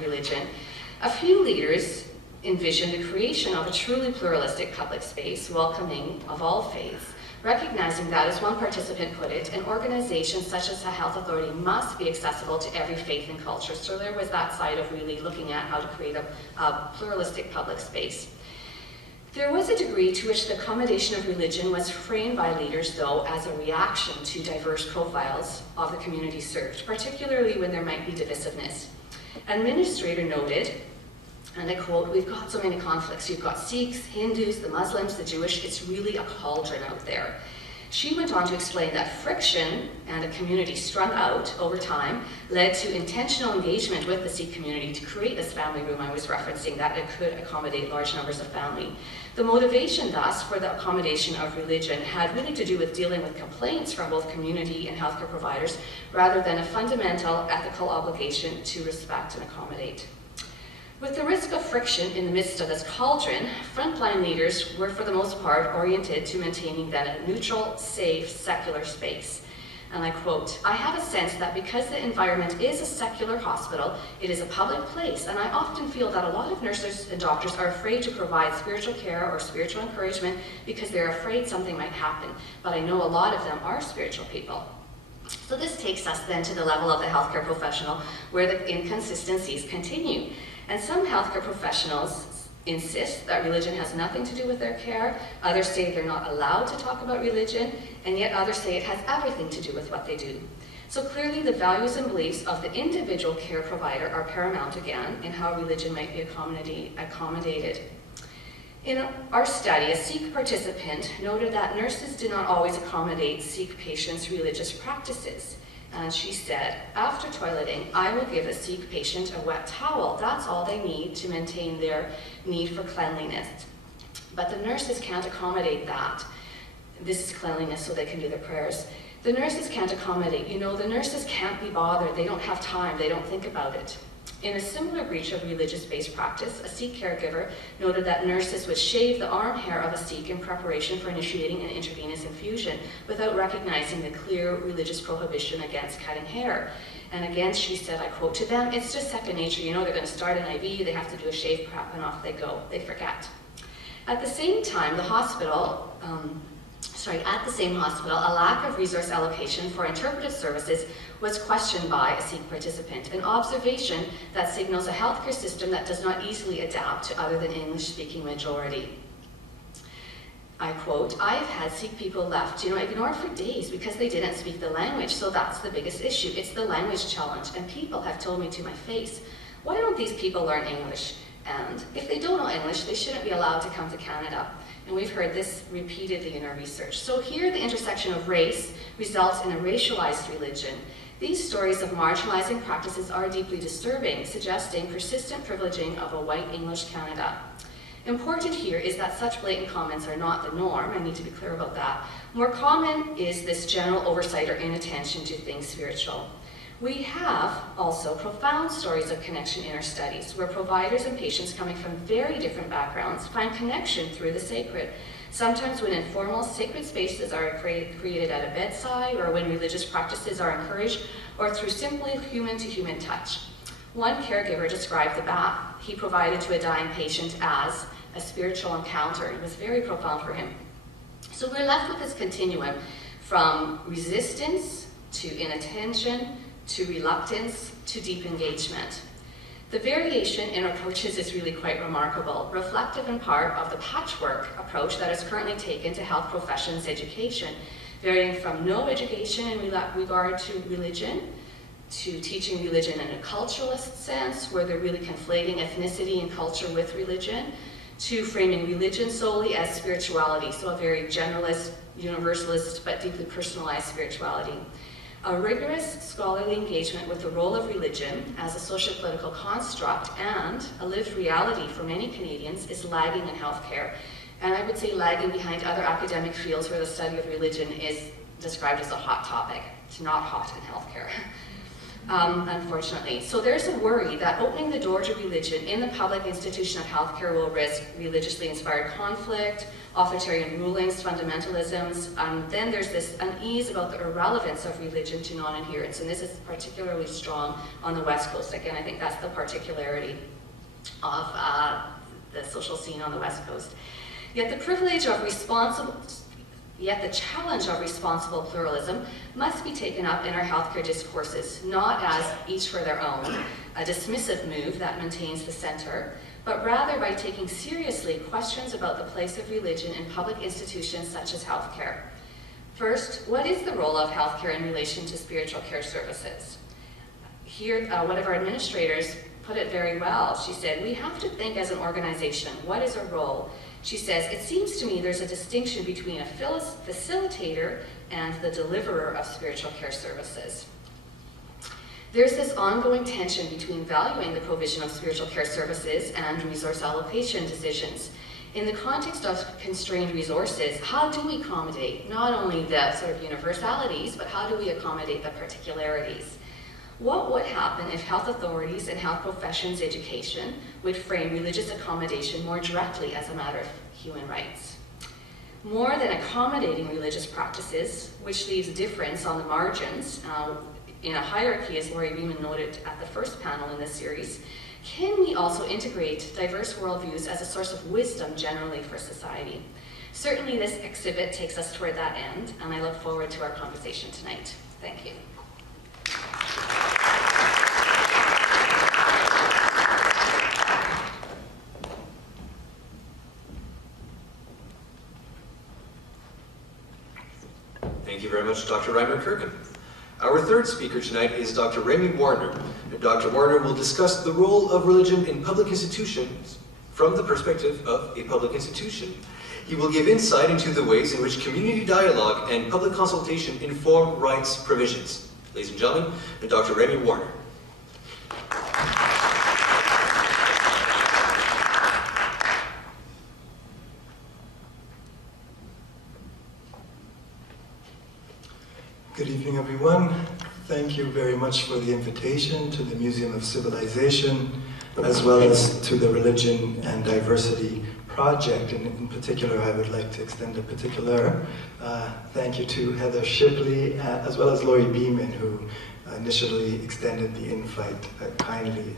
religion, a few leaders envisioned the creation of a truly pluralistic public space, welcoming of all faiths, recognizing that, as one participant put it, an organization such as a health authority must be accessible to every faith and culture. So there was that side of really looking at how to create a pluralistic public space. There was a degree to which the accommodation of religion was framed by leaders, though, as a reaction to diverse profiles of the community served, particularly when there might be divisiveness. An administrator noted, and I quote, "We've got so many conflicts. You've got Sikhs, Hindus, the Muslims, the Jewish. It's really a cauldron out there." She went on to explain that friction and a community strung out over time led to intentional engagement with the Sikh community to create this family room I was referencing, that it could accommodate large numbers of family. The motivation, thus, for the accommodation of religion had really to do with dealing with complaints from both community and healthcare providers, rather than a fundamental ethical obligation to respect and accommodate. With the risk of friction in the midst of this cauldron, frontline leaders were for the most part oriented to maintaining then a neutral, safe, secular space. And I quote, "I have a sense that because the environment is a secular hospital, it is a public place, and I often feel that a lot of nurses and doctors are afraid to provide spiritual care or spiritual encouragement because they're afraid something might happen, but I know a lot of them are spiritual people." So this takes us then to the level of the healthcare professional, where the inconsistencies continue. And some healthcare professionals insist that religion has nothing to do with their care. Others say they're not allowed to talk about religion, and yet others say it has everything to do with what they do. So clearly the values and beliefs of the individual care provider are paramount again in how religion might be accommodated. In our study, a Sikh participant noted that nurses did not always accommodate Sikh patients' religious practices. And she said, "After toileting, I will give a Sikh patient a wet towel. That's all they need to maintain their need for cleanliness. But the nurses can't accommodate that. This is cleanliness so they can do their prayers. The nurses can't accommodate. You know, the nurses can't be bothered. They don't have time. They don't think about it." In a similar breach of religious-based practice, a Sikh caregiver noted that nurses would shave the arm hair of a Sikh in preparation for initiating an intravenous infusion without recognizing the clear religious prohibition against cutting hair. And again, she said, I quote, "To them, it's just second nature. You know, they're going to start an IV, they have to do a shave prep, and off they go. They forget." At the same time, at the same hospital, a lack of resource allocation for interpretive services was questioned by a Sikh participant, an observation that signals a healthcare system that does not easily adapt to other than English-speaking majority. I quote, "I've had Sikh people left, ignored for days because they didn't speak the language, so that's the biggest issue. It's the language challenge, and people have told me to my face, why don't these people learn English? And if they don't know English, they shouldn't be allowed to come to Canada." And we've heard this repeatedly in our research. So here, the intersection of race results in a racialized religion. These stories of marginalizing practices are deeply disturbing, suggesting persistent privileging of a white English Canada. Important here is that such blatant comments are not the norm. I need to be clear about that. More common is this general oversight or inattention to things spiritual. We have also profound stories of connection in our studies, where providers and patients coming from very different backgrounds find connection through the sacred. Sometimes when informal sacred spaces are created at a bedside, or when religious practices are encouraged, or through simply human-to-human touch. One caregiver described the bath he provided to a dying patient as a spiritual encounter. It was very profound for him. So we're left with this continuum from resistance to inattention, to reluctance, to deep engagement. The variation in approaches is really quite remarkable, reflective in part of the patchwork approach that is currently taken to health professions education, varying from no education in regard to religion, to teaching religion in a culturalist sense, where they're really conflating ethnicity and culture with religion, to framing religion solely as spirituality, so a very generalist, universalist, but deeply personalized spirituality. A rigorous scholarly engagement with the role of religion as a socio-political construct and a lived reality for many Canadians is lagging in healthcare, and I would say lagging behind other academic fields where the study of religion is described as a hot topic. It's not hot in healthcare. unfortunately. So there's a worry that opening the door to religion in the public institution of healthcare will risk religiously inspired conflict, authoritarian rulings, fundamentalisms. Then there's this unease about the irrelevance of religion to non-adherents, and this is particularly strong on the West Coast. Again, I think that's the particularity of the social scene on the West Coast. Yet the challenge of responsible pluralism must be taken up in our healthcare discourses, not as each for their own, a dismissive move that maintains the center, but rather by taking seriously questions about the place of religion in public institutions such as healthcare. First, what is the role of healthcare in relation to spiritual care services? Here, one of our administrators put it very well. She said, we have to think as an organization, what is our role? She says, it seems to me there's a distinction between a facilitator and the deliverer of spiritual care services. There's this ongoing tension between valuing the provision of spiritual care services and resource allocation decisions. In the context of constrained resources, how do we accommodate not only the sort of universalities, but how do we accommodate the particularities? What would happen if health authorities and health professions education would frame religious accommodation more directly as a matter of human rights? More than accommodating religious practices, which leaves difference on the margins, in a hierarchy, as Reimer noted at the first panel in this series, can we also integrate diverse worldviews as a source of wisdom generally for society? Certainly this exhibit takes us toward that end, and I look forward to our conversation tonight. Thank you. Thank you very much, Dr. Reimer-Kirkham. Our third speaker tonight is Dr. Remi Warner. Dr. Warner will discuss the role of religion in public institutions from the perspective of a public institution. He will give insight into the ways in which community dialogue and public consultation inform rights provisions. Ladies and gentlemen, Dr. Remi Warner. Good evening, everyone. Thank you very much for the invitation to the Museum of Civilization, as well as to the Religion and Diversity Project. And in particular, I would like to extend a particular thank you to Heather Shipley, as well as Laurie Beeman, who initially extended the invite kindly.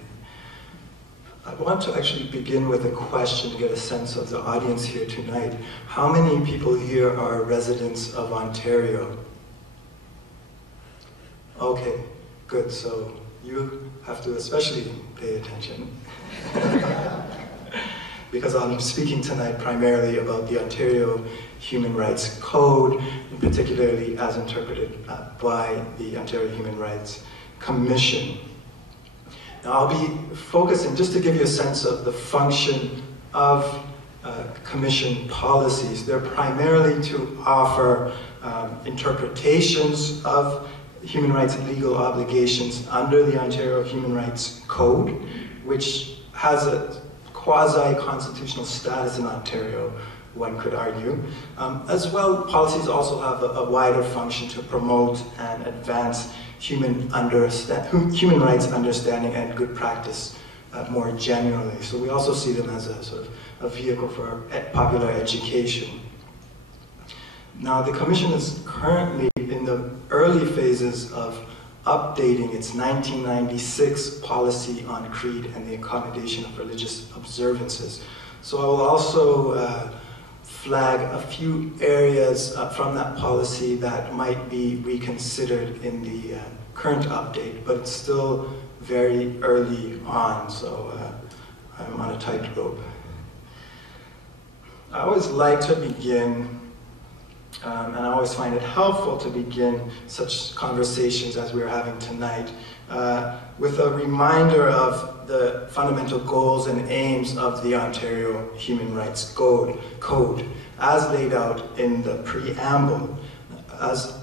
I want to actually begin with a question to get a sense of the audience here tonight. How many people here are residents of Ontario? Okay, good. So you have to especially pay attention because I'm speaking tonight primarily about the Ontario Human Rights Code, and particularly as interpreted by the Ontario Human Rights Commission. Now I'll be focusing, just to give you a sense of the function of Commission policies. They're primarily to offer interpretations of human rights and legal obligations under the Ontario Human Rights Code, which has a quasi-constitutional status in Ontario, one could argue. As well, policies also have a wider function to promote and advance human rights understanding and good practice more generally. So we also see them as a sort of a vehicle for popular education. Now, the Commission is currently in the early phases of updating its 1996 policy on creed and the accommodation of religious observances. So I will also flag a few areas from that policy that might be reconsidered in the current update, but it's still very early on, so I'm on a tightrope. I always like to begin and I always find it helpful to begin such conversations as we're having tonight with a reminder of the fundamental goals and aims of the Ontario Human Rights Code as laid out in the preamble.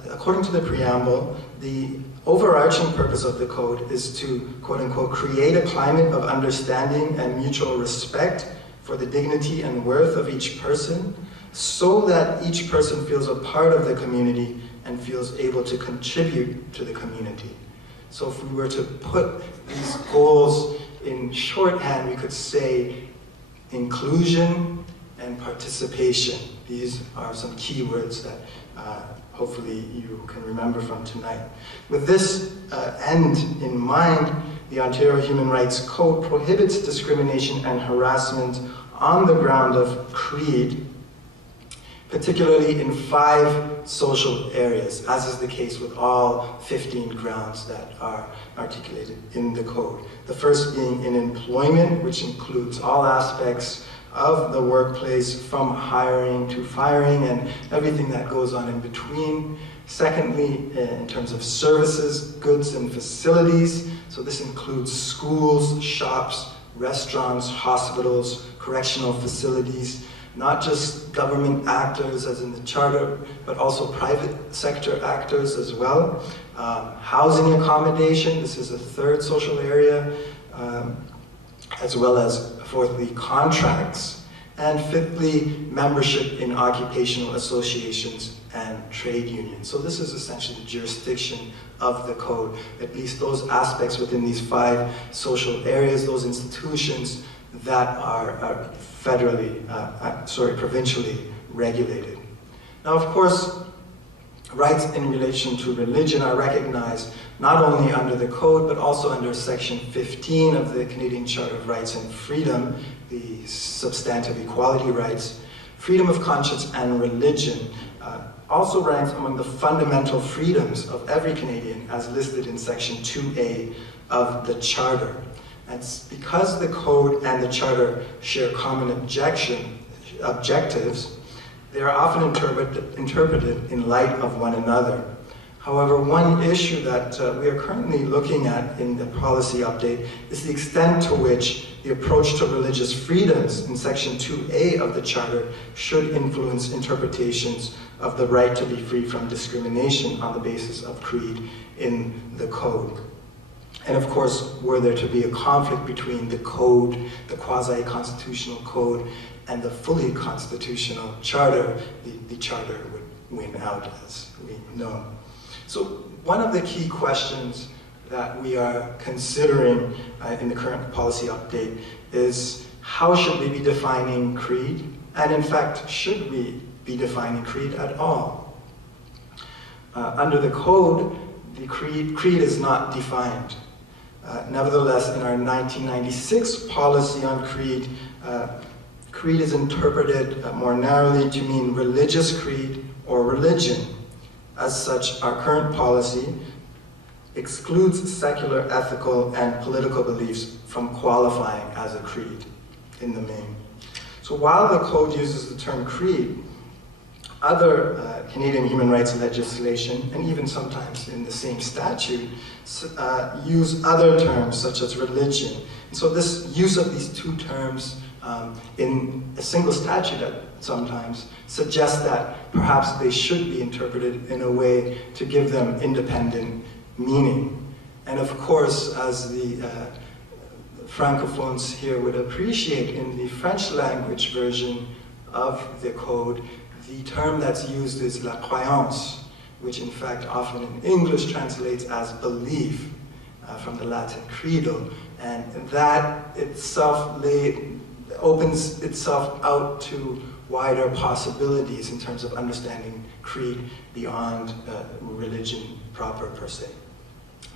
According to the preamble, the overarching purpose of the code is to, quote unquote, create a climate of understanding and mutual respect for the dignity and worth of each person, so that each person feels a part of the community and feels able to contribute to the community. So if we were to put these goals in shorthand, we could say inclusion and participation. These are some key words that hopefully you can remember from tonight. With this end in mind, the Ontario Human Rights Code prohibits discrimination and harassment on the ground of creed, particularly in 5 social areas, as is the case with all 15 grounds that are articulated in the code. The first being in employment, which includes all aspects of the workplace, from hiring to firing and everything that goes on in between. Secondly, in terms of services, goods, and facilities, so this includes schools, shops, restaurants, hospitals, correctional facilities, not just government actors as in the charter, but also private sector actors as well. Housing accommodation, this is a third social area, as well as fourthly, contracts, and fifthly, membership in occupational associations and trade unions. So this is essentially the jurisdiction of the code, at least those aspects within these 5 social areas, those institutions that are provincially regulated. Now, of course, rights in relation to religion are recognized not only under the code, but also under Section 15 of the Canadian Charter of Rights and Freedom, the substantive equality rights. Freedom of conscience and religion also ranks among the fundamental freedoms of every Canadian, as listed in Section 2A of the Charter. That's because the code and the Charter share common objectives. They are often interpreted in light of one another. However, one issue that we are currently looking at in the policy update is the extent to which the approach to religious freedoms in Section 2A of the Charter should influence interpretations of the right to be free from discrimination on the basis of creed in the code. And of course, were there to be a conflict between the code, the quasi-constitutional code, and the fully constitutional charter, the charter would win out, as we know. So one of the key questions that we are considering in the current policy update is, how should we be defining creed? And in fact, should we be defining creed at all? Under the code, the creed is not defined. Nevertheless, in our 1996 policy on creed, creed is interpreted more narrowly to mean religious creed or religion. As such, our current policy excludes secular, ethical, and political beliefs from qualifying as a creed in the main. So while the code uses the term creed, other Canadian human rights legislation, and even sometimes in the same statute, use other terms such as religion. And so this use of these 2 terms in a single statute sometimes suggests that perhaps they should be interpreted in a way to give them independent meaning. And of course, as the Francophones here would appreciate, in the French language version of the code, the term that's used is la croyance, which in fact often in English translates as belief, from the Latin credo. And that itself opens itself out to wider possibilities in terms of understanding creed beyond religion proper per se.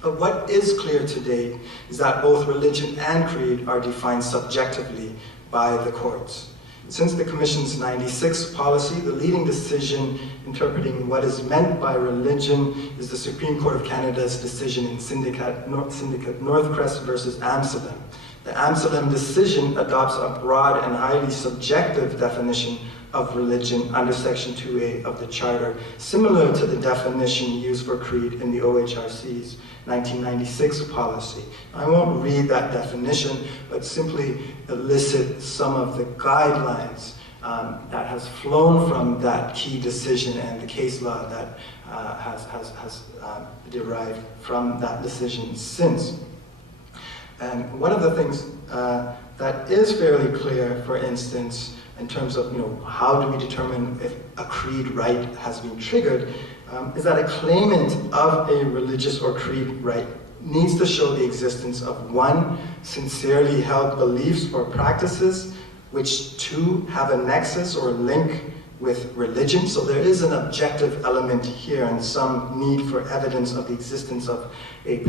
But what is clear to date is that both religion and creed are defined subjectively by the courts. Since the Commission's 96 policy, the leading decision interpreting what is meant by religion is the Supreme Court of Canada's decision in Syndicate Northcrest versus Amsterdam. The Amsterdam decision adopts a broad and highly subjective definition of religion under Section 2A of the Charter, similar to the definition used for creed in the OHRC's 1996 policy. I won't read that definition, but simply elicit some of the guidelines that has flown from that key decision and the case law that has derived from that decision since. And one of the things that is fairly clear, for instance, in terms of how do we determine if a creed right has been triggered, is that a claimant of a religious or creed right needs to show the existence of one, sincerely held beliefs or practices, which two, have a nexus or link with religion. So there is an objective element here and some need for evidence of the existence of a